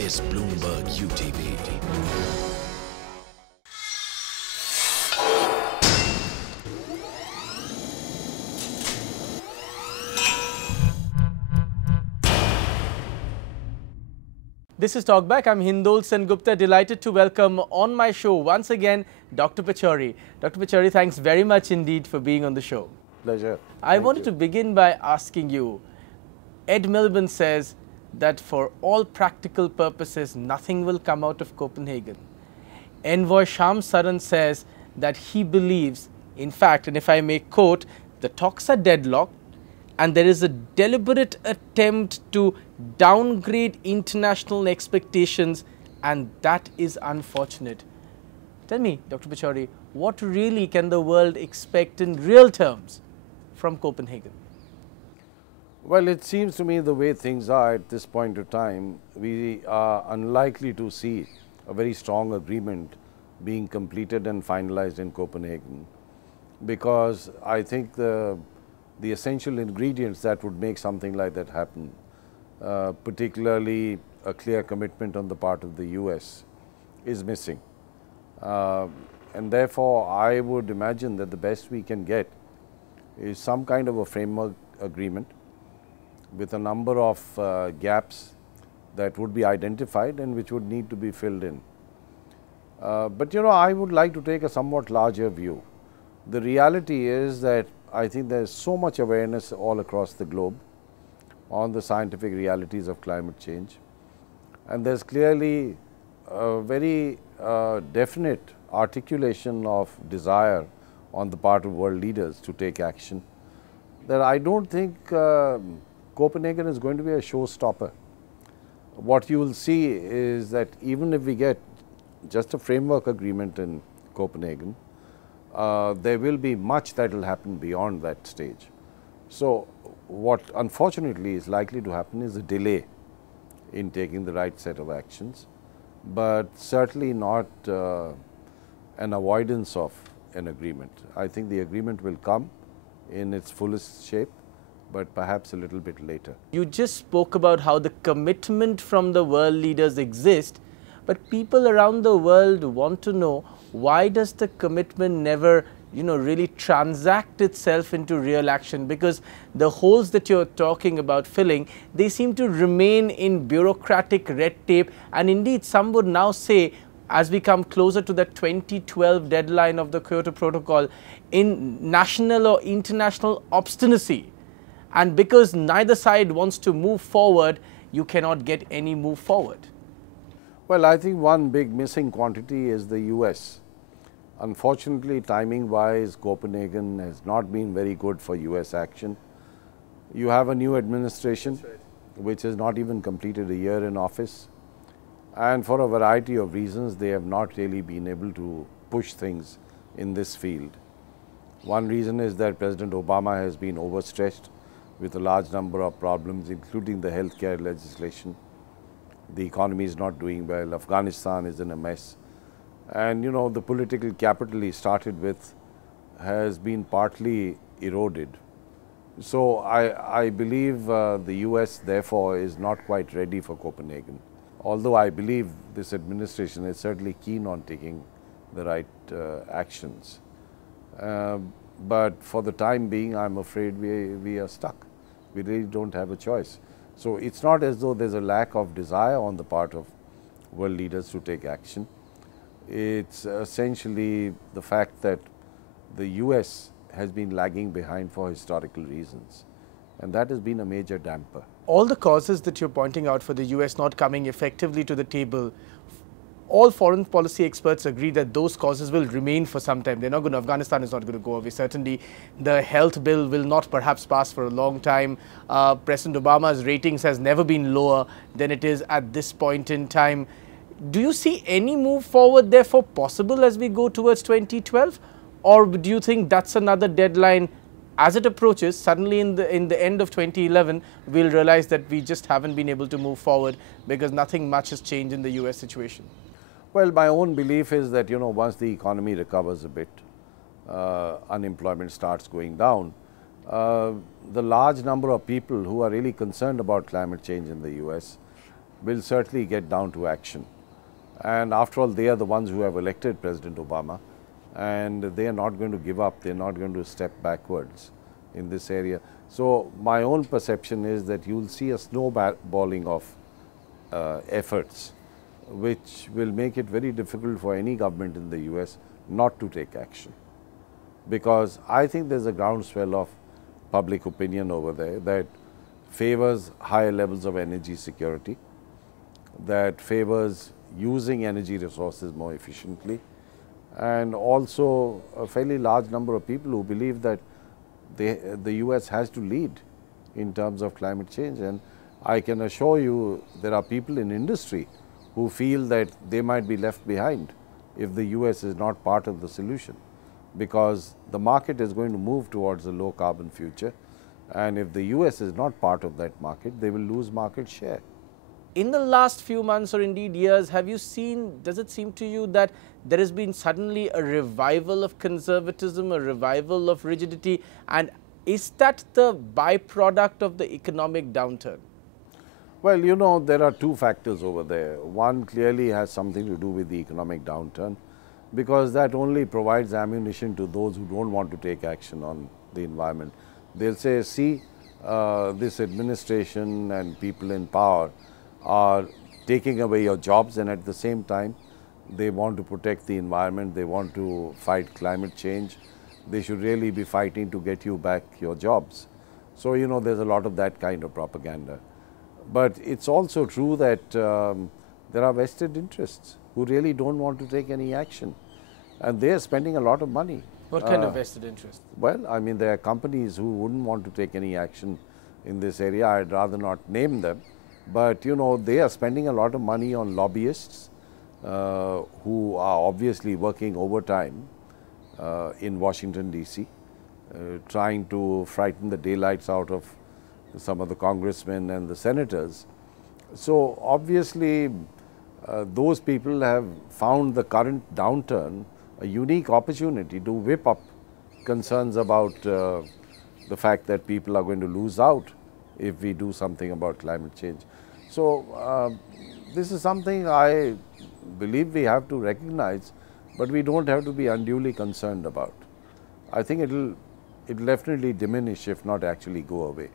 is Bloomberg UTV. This is Talkback. I'm Hindol Sengupta, delighted to welcome on my show once again Dr. Pachauri. Dr. Pachauri, thanks very much indeed for being on the show. Pleasure. I wanted to begin by asking you, Ed Miliband says that for all practical purposes, nothing will come out of Copenhagen. Envoy Sham Saran says that he believes, in fact, and if I may quote, the talks are deadlocked and there is a deliberate attempt to downgrade international expectations, and that is unfortunate. Tell me, Dr. Pachauri, what really can the world expect in real terms from Copenhagen? Well, it seems to me the way things are at this point of time, we are unlikely to see a very strong agreement being completed and finalized in Copenhagen, because I think the essential ingredients that would make something like that happen, particularly a clear commitment on the part of the US, is missing. And therefore, I would imagine that the best we can get is some kind of a framework agreement with a number of gaps that would be identified and which would need to be filled in. But I would like to take a somewhat larger view. The reality is that I think there is so much awareness all across the globe on the scientific realities of climate change, and there is clearly a very definite articulation of desire on the part of world leaders to take action, that I don't think Copenhagen is going to be a showstopper. What you will see is that even if we get just a framework agreement in Copenhagen, there will be much that will happen beyond that stage. So, what unfortunately is likely to happen is a delay in taking the right set of actions, but certainly not an avoidance of an agreement. I think the agreement will come in its fullest shape, but perhaps a little bit later. You just spoke about how the commitment from the world leaders exists, but people around the world want to know, why does the commitment never really transact itself into real action? Because the holes that you're talking about filling, they seem to remain in bureaucratic red tape, and indeed some would now say, as we come closer to the 2012 deadline of the Kyoto Protocol, in national or international obstinacy, and because neither side wants to move forward, you cannot get any move forward. Well, I think one big missing quantity is the US. Unfortunately, timing wise, Copenhagen has not been very good for US action. You have a new administration which has not even completed a year in office, and for a variety of reasons they have not really been able to push things in this field. One reason is that President Obama has been overstretched with a large number of problems, including the healthcare legislation. The economy is not doing well. Afghanistan is in a mess. And the political capital he started with has been partly eroded. So I believe the US therefore is not quite ready for Copenhagen. Although I believe this administration is certainly keen on taking the right actions. But for the time being, I'm afraid we are stuck. We really don't have a choice. So it's not as though there's a lack of desire on the part of world leaders to take action. It's essentially the fact that the US has been lagging behind for historical reasons, and that has been a major damper. All the causes that you're pointing out for the US not coming effectively to the table, all foreign policy experts agree that those causes will remain for some time. They're not going to, Afghanistan is not going to go away. Certainly, the health bill will not perhaps pass for a long time. President Obama's ratings has never been lower than it is at this point in time. Do you see any move forward therefore possible as we go towards 2012? Or do you think that's another deadline as it approaches? Suddenly in the end of 2011, we'll realize that we just haven't been able to move forward because nothing much has changed in the US situation. Well, my own belief is that, once the economy recovers a bit, unemployment starts going down, the large number of people who are really concerned about climate change in the US will certainly get down to action. And after all, they are the ones who have elected President Obama, and they are not going to give up, they are not going to step backwards in this area. So, my own perception is that you will see a snowballing of efforts, which will make it very difficult for any government in the US not to take action. Because I think there is a groundswell of public opinion over there that favors higher levels of energy security, that favors using energy resources more efficiently, and also a fairly large number of people who believe that the US has to lead in terms of climate change. And I can assure you there are people in industry who feel that they might be left behind if the US is not part of the solution, because the market is going to move towards a low carbon future, and if the US is not part of that market, they will lose market share. In the last few months or indeed years, have you seen, does it seem to you that there has been suddenly a revival of conservatism, a revival of rigidity, and is that the byproduct of the economic downturn? Well, you know, there are two factors over there. One clearly has something to do with the economic downturn, because that only provides ammunition to those who don't want to take action on the environment. They'll say, see, this administration and people in power are taking away your jobs, and at the same time they want to protect the environment, they want to fight climate change. They should really be fighting to get you back your jobs. So, you know, there's a lot of that kind of propaganda. But it's also true that there are vested interests who really don't want to take any action, and they are spending a lot of money. What kind of vested interest? Well, I mean, there are companies who wouldn't want to take any action in this area. I'd rather not name them, but you know, they are spending a lot of money on lobbyists who are obviously working overtime in Washington DC, trying to frighten the daylights out of some of the congressmen and the senators. So obviously those people have found the current downturn a unique opportunity to whip up concerns about the fact that people are going to lose out if we do something about climate change. So this is something I believe we have to recognize, but we don't have to be unduly concerned about. I think it'll definitely diminish, if not actually go away.